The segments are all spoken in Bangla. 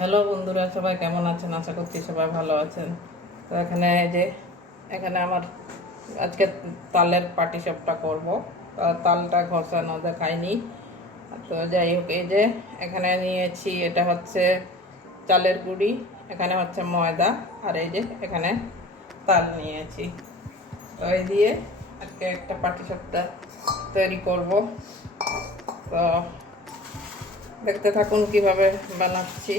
হ্যালো বন্ধুরা, সবাই কেমন আছেন? আশা করছি সবাই ভালো আছেন। তো এখানে এই যে, এখানে আমার আজকে তালের পাটি সবটা করব। তালটা ঘষানো দেখায়নি তো যাই হোক, এই যে এখানে নিয়েছি, এটা হচ্ছে চালের গুঁড়ি, এখানে হচ্ছে ময়দা, আর এই যে এখানে তাল নিয়েছি। তো এই দিয়ে আজকে একটা পাটি সবটা তৈরি করব। তো দেখতে থাকুন কীভাবে বানাচ্ছি।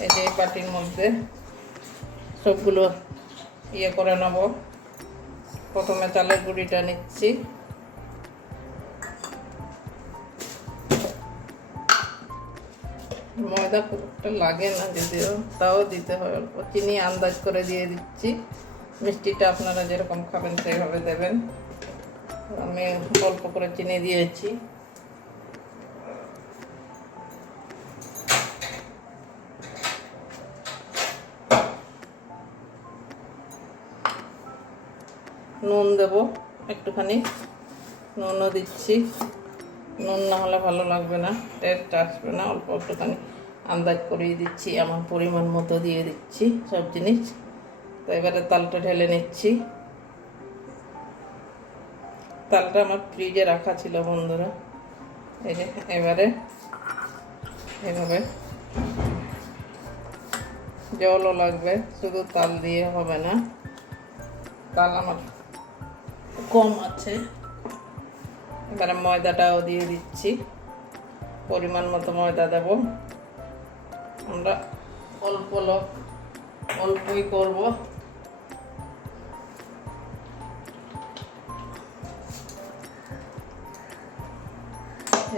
এই যে পাটির মধ্যে সবগুলো ইয়ে করে নেব। প্রথমে চালের গুঁড়িটা নিচ্ছি। ময়দা খুব একটা লাগে না যদিও, তাও দিতে হয় অল্প। চিনি আন্দাজ করে দিয়ে দিচ্ছি। মিষ্টিটা আপনারা যেরকম খাবেন সেইভাবে দেবেন। আমি অল্প করে চিনি দিয়েছি। নুন দেব, একটুখানি। নুনও দিচ্ছি। নুন না হলে ভালো লাগবে না, টেস্ট আসবে না, অল্প একটুখানি আন্দাজ করিয়ে দিচ্ছি, আমার পরিমাণ মতো দিয়ে দিচ্ছি সব জিনিস। তো এবারে তালটা ঢেলে নিচ্ছি। তালটা আমার ফ্রিজে রাখা ছিল বন্ধুরা। এই যে, এবারে এভাবে জলও লাগবে, শুধু তাল দিয়ে হবে না। তাল আমার কম আছে। এবারে ময়দাটাও দিয়ে দিচ্ছি। পরিমাণ মতো ময়দা দেব। আমরা অল্প অল্পই করব।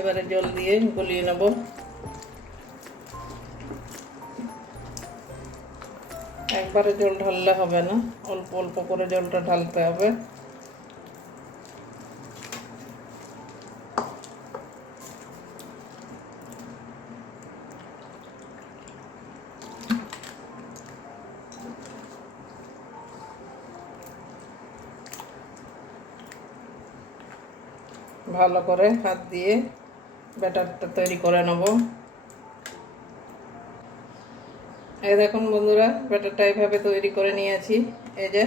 এবারে জল দিয়ে গলিয়ে নেব। একবারে জল ঢাললে হবে না। অল্প অল্প করে জলটা ঢালতে হবে। ভালো করে হাত দিয়ে ব্যাটারটা তৈরি করে নেব। এই দেখুন বন্ধুরা, ব্যাটারটা এইভাবে তৈরি করে নিয়েছি। এই যে,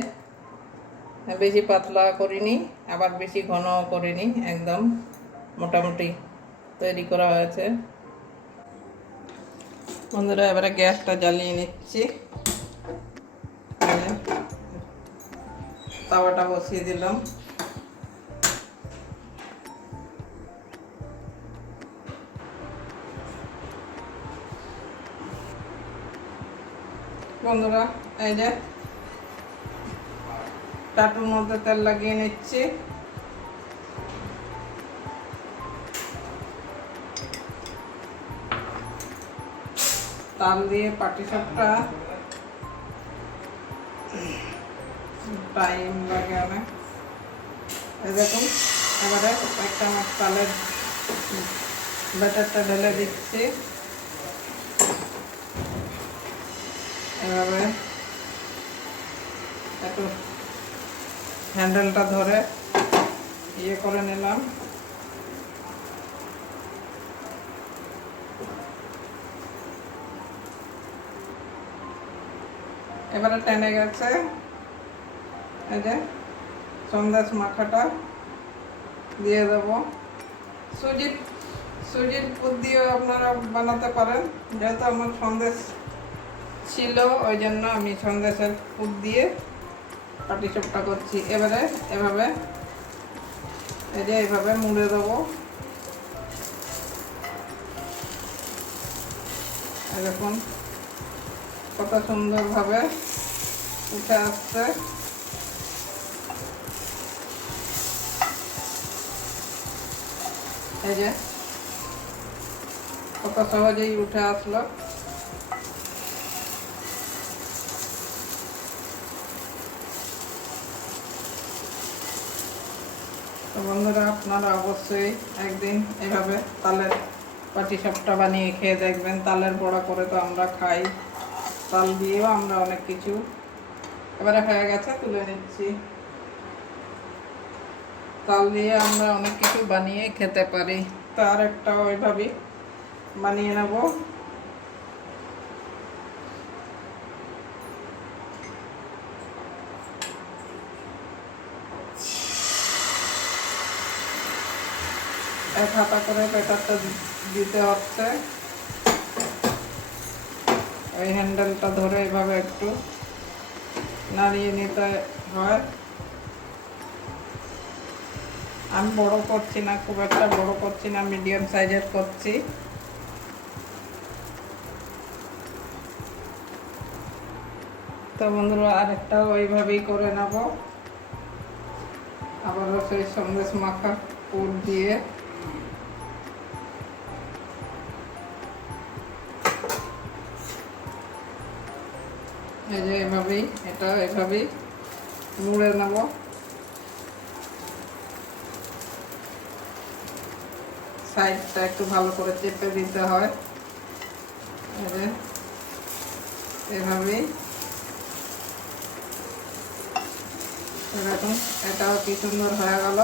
বেশি পাতলা করিনি, আবার বেশি ঘনও করিনি, একদম মোটামুটি তৈরি করা হয়েছে। বন্ধুরা, এবারে গ্যাসটা জ্বালিয়ে নিচ্ছি। তাওয়াটা বসিয়ে দিলাম। বন্ধুরা, এই যে টাটুর মধ্যে তেল লাগিয়ে নিচ্ছি। তাল দিয়ে পাটি সাপটা টাইম লাগে অনেক। দেখুন, এবারে একটা আমার তালের ব্যাটারটা ঢেলে দিচ্ছি। এভাবে। একটু হ্যান্ডেলটা ধরে ইয়ে করে নিলাম। এবারে টেনে গেছে। এই যে সন্দেশ মাখাটা দিয়ে দেব। সুজির সুজির পুর দিয়েও আপনারা বানাতে পারেন। যেহেতু আমার সন্দেশ ছিল, ওই জন্য আমি সন্দেশের পুর দিয়ে পাটি চপটা করছি। এবারে এভাবে, এই যে এইভাবে মুড়ে দেবো। দেখুন, কত সুন্দরভাবে উঠে আসছে। এই যে, কত সহজেই উঠে আসলো। তো বন্ধুরা, আপনারা অবশ্যই একদিন এভাবে তালের পাটি সাপটা বানিয়ে খেয়ে দেখবেন। তালের বড়া করে তো আমরা খাই। তাল দিয়েও আমরা অনেক কিছু। এবারে হয়ে গেছে, তুলে নিচ্ছি। তাল দিয়ে আমরা অনেক কিছু বানিয়ে খেতে পারি। তার একটা ওইভাবেই বানিয়ে নেব। এক হাতা করে ব্যাটারটা দিতে হচ্ছে। ওই হ্যান্ডেলটা ধরে এভাবে একটু নাড়িয়ে নিতে হয়। আমি বড় করছি না, খুব একটা বড় করছি না মিডিয়াম সাইজের করছি। তো বন্ধুরা আরেকটা ওইভাবেই করে নেব। আবারও সেই সন্দেশ মাখা পুর দিয়ে এই যে এভাবেই, এটা এভাবেই। মুড়ে নেব। সাইডটা একটু ভালো করে চেপে দিতে হয়। এভাবেই। এরকম, এটাও কি সুন্দর হয়ে গেল।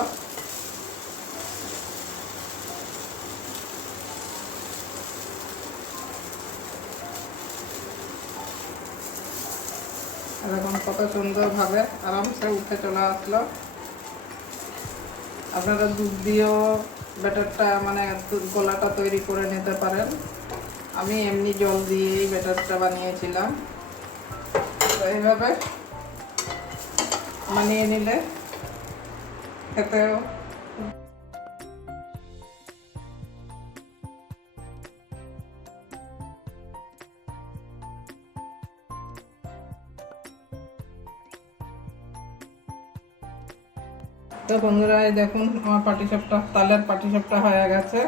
এরকম কত সুন্দরভাবে আরামসে উঠে চলে আসলো। আপনারা দুধ দিয়েও ব্যাটারটা মানে গোলাটা তৈরি করে নিতে পারেন। আমি এমনি জল দিয়েই ব্যাটারটা বানিয়েছিলাম। তো এইভাবে বানিয়ে নিলে খেতেও তো বন্ধুরা, এই দেখুন, আমার পাটিসাপটা তালের পাটিসাপটা হয়ে গেছে।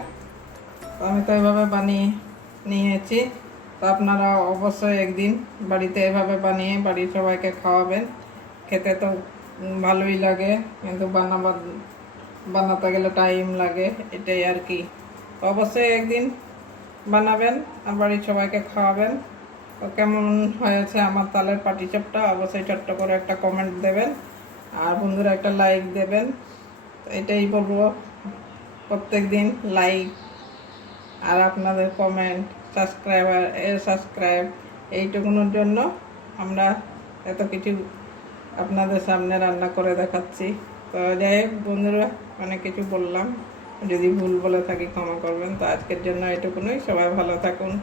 আমি তো এভাবে বানিয়ে নিয়েছি। তো আপনারা অবশ্যই একদিন বাড়িতে এভাবে বানিয়ে বাড়ির সবাইকে খাওয়াবেন। খেতে তো ভালোই লাগে, কিন্তু বানাবার, বানাতে গেলে টাইম লাগে, এটাই আর কি। অবশ্যই একদিন বানাবেন আর বাড়ির সবাইকে খাওয়াবেন। তো কেমন হয়েছে আমার তালের পাটিসাপটা অবশ্যই ছোট্ট করে একটা কমেন্ট দেবেন। আর বন্ধুরা একটা লাইক দেবেন। এটাই বলব, প্রত্যেক দিন লাইক আর আপনাদের কমেন্ট সাবস্ক্রাইবার এর সাবস্ক্রাইব এইটুকুনোর জন্য আমরা এত কিছু আপনাদের সামনে রান্না করে দেখাচ্ছি। তো যাই হোক বন্ধুরা, অনেক কিছু বললাম। যদি ভুল বলে থাকি ক্ষমা করবেন। তো আজকের জন্য এটুকুনই। সবাই ভালো থাকুন।